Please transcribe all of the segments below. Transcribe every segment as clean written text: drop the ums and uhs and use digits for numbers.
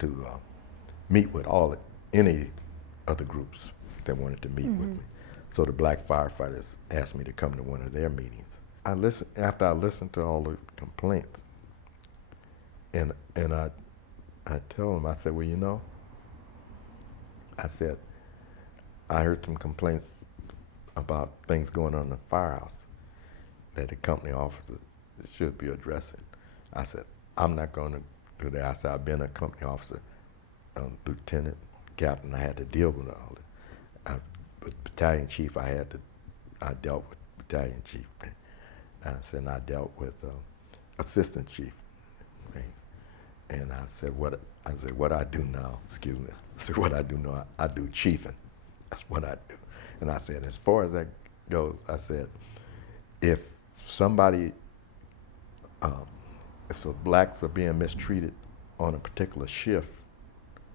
to meet with any of the groups that wanted to meet with me. So the black firefighters asked me to come to one of their meetings. After I listened to all the complaints, and I told them, I said, well, you know, I said, I heard some complaints about things going on in the firehouse that the company officer should be addressing. I said, I'm not going to do that. I said, I've been a company officer, lieutenant, captain. I had to deal with all that. With battalion chief, I dealt with battalion chief. I said, and I dealt with assistant chief things. And I said, what I do now, excuse me, I said, what I do now, I do chiefing. That's what I do. And I said, as far as that goes, I said, if somebody, if the blacks are being mistreated on a particular shift,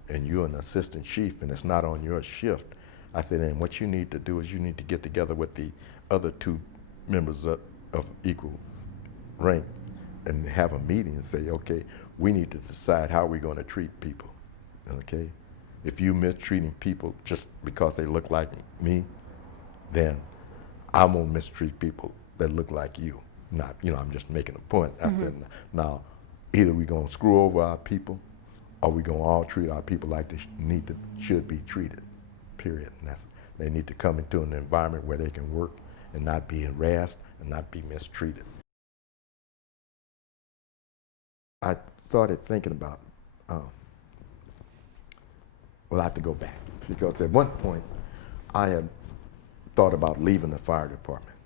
and you're an assistant chief and it's not on your shift, I said, and what you need to do is you need to get together with the other two members of equal rank and have a meeting and say, okay, we need to decide how we're going to treat people, okay? If you mistreating people just because they look like me, then I'm going to mistreat people that look like you. Not, you know, I'm just making a point. I said, now, either we're going to screw over our people or we're going to all treat our people like they should be treated, period. And they need to come into an environment where they can work and not be harassed and not be mistreated. I started thinking about, well, I have to go back, because at one point I had thought about leaving the fire department,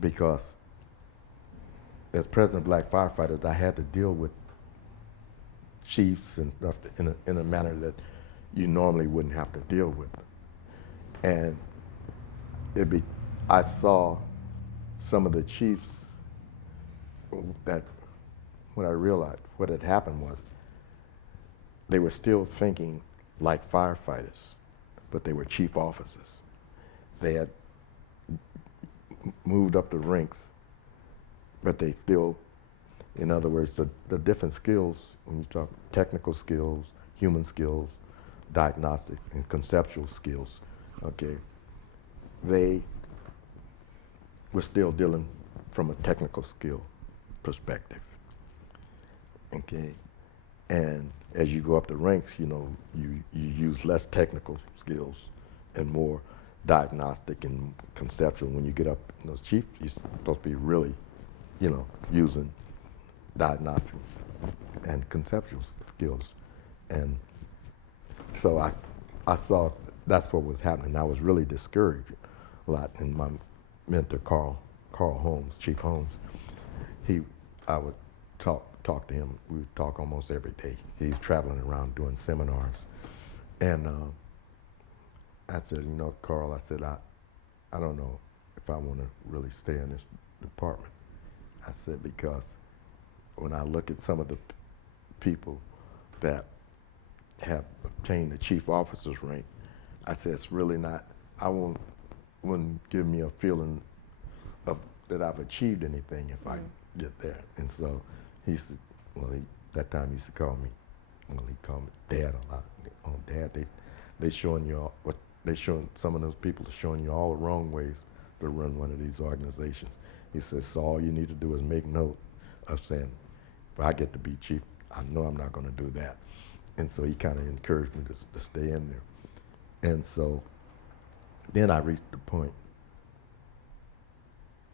because as president of Black Firefighters, I had to deal with chiefs and stuff in a manner that you normally wouldn't have to deal with. And I saw some of the chiefs that, when I realized what had happened was, they were still thinking like firefighters, but they were chief officers. They had moved up the ranks, but they still, in other words, the different skills, when you talk technical skills, human skills, diagnostics, and conceptual skills, okay, they were still dealing from a technical skill perspective, okay? And as you go up the ranks, you know, you use less technical skills and more diagnostic and conceptual. When you get up in those chiefs, you're supposed to be really, you know, using diagnostic and conceptual skills. And so I saw that's what was happening. I was really discouraged a lot. And my mentor, Carl Holmes, Chief Holmes, I would talk to him. We would talk almost every day. He's traveling around doing seminars. And I said, you know, Carl, I said, I don't know if I want to really stay in this department. I said, because when I look at some of the people that have obtained the chief officer's rank, I said, it's really not, wouldn't give me a feeling of that I've achieved anything if I get there. And so he said, well, that time he used to call me, well, he called me Dad a lot. Oh, Dad, they showing you some of those people are showing you all the wrong ways to run one of these organizations. He says, so all you need to do is make note of saying, if I get to be chief, I know I'm not going to do that. And so he kind of encouraged me to stay in there. And so then I reached the point,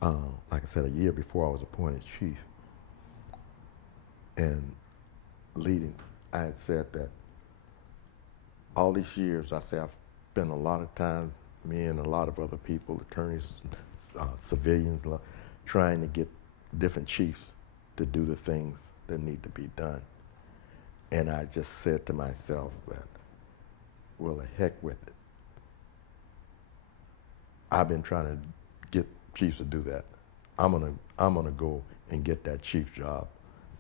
like I said, a year before I was appointed chief. And leading, I had said that all these years, I say I've spent a lot of time, me and a lot of other people, attorneys, civilians, trying to get different chiefs to do the things that need to be done. And I just said to myself that, well, the heck with it. I've been trying to get chiefs to do that. I'm gonna go and get that chief job,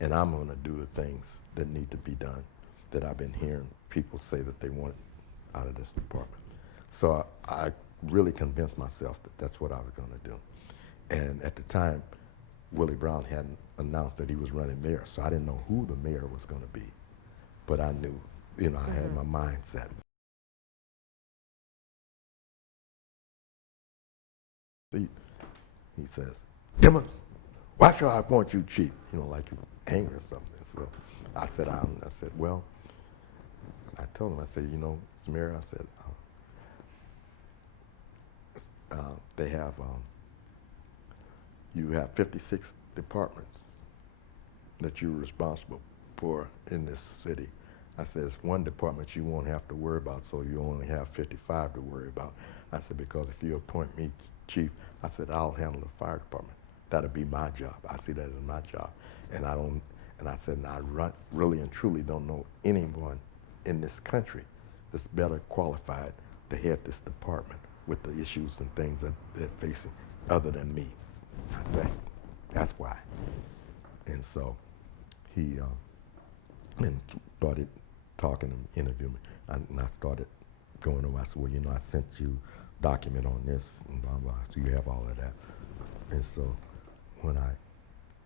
and I'm gonna do the things that need to be done that I've been hearing people say that they want out of this department. So I really convinced myself that that's what I was gonna do. And at the time, Willie Brown hadn't announced that he was running mayor, so I didn't know who the mayor was gonna be. But I knew You know, I had my mindset. He says, Demmons, why should I appoint you chief? You know, like you angry or something. So I said, well, I told him, I said, you know, Samir, I said, they have, you have 56 departments that you're responsible for in this city. I said, it's one department you won't have to worry about, so you only have 55 to worry about. I said, because if you appoint me chief, I said, I'll handle the fire department. That'll be my job. I see that as my job. And I said, and I really and truly don't know anyone in this country that's better qualified to head this department with the issues and things that they're facing other than me. I said, that's why. And so he and started talking and interviewing me. And I started going over. I said, well, you know, I sent you document on this and blah, blah. So you have all of that. And so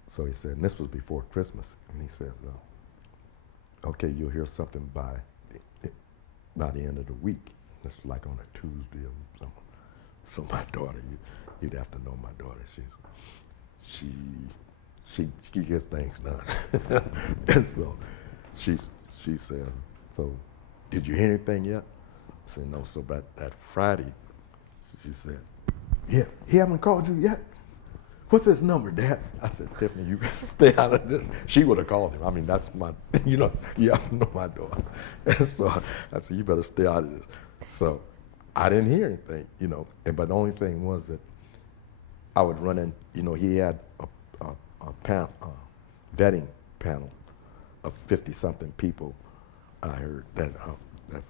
so he said, and this was before Christmas, and he said, okay, you'll hear something by the end of the week. This was like on a Tuesday or something. So my daughter, you'd have to know my daughter. She gets things done. And so she said, so did you hear anything yet? I said, no. So about that Friday, she said, yeah, he haven't called you yet? What's his number, Dad? I said, Tiffany, you better stay out of this. She would have called him. I mean, that's my, you know, you have to know my daughter. And so I said, you better stay out of this. So I didn't hear anything, you know, but the only thing was that I would run in, you know, he had a vetting panel of 50-something people. I heard that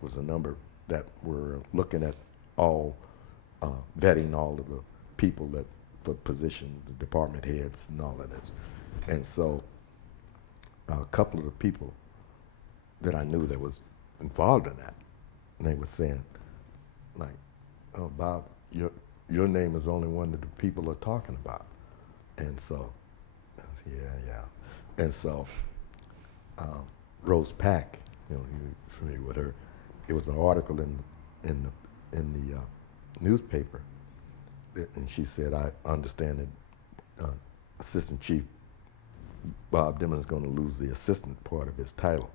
was a number that were looking at all, vetting all of the people that the position, the department heads and all of this. And so a couple of the people that I knew that was involved in that, and they were saying, like, oh, Bob, your name is the only one that the people are talking about. And so, yeah. And so Rose Pack, you know, you're familiar with her. It was an article in the newspaper, and she said, I understand that Assistant Chief Bob Demmons is going to lose the assistant part of his title.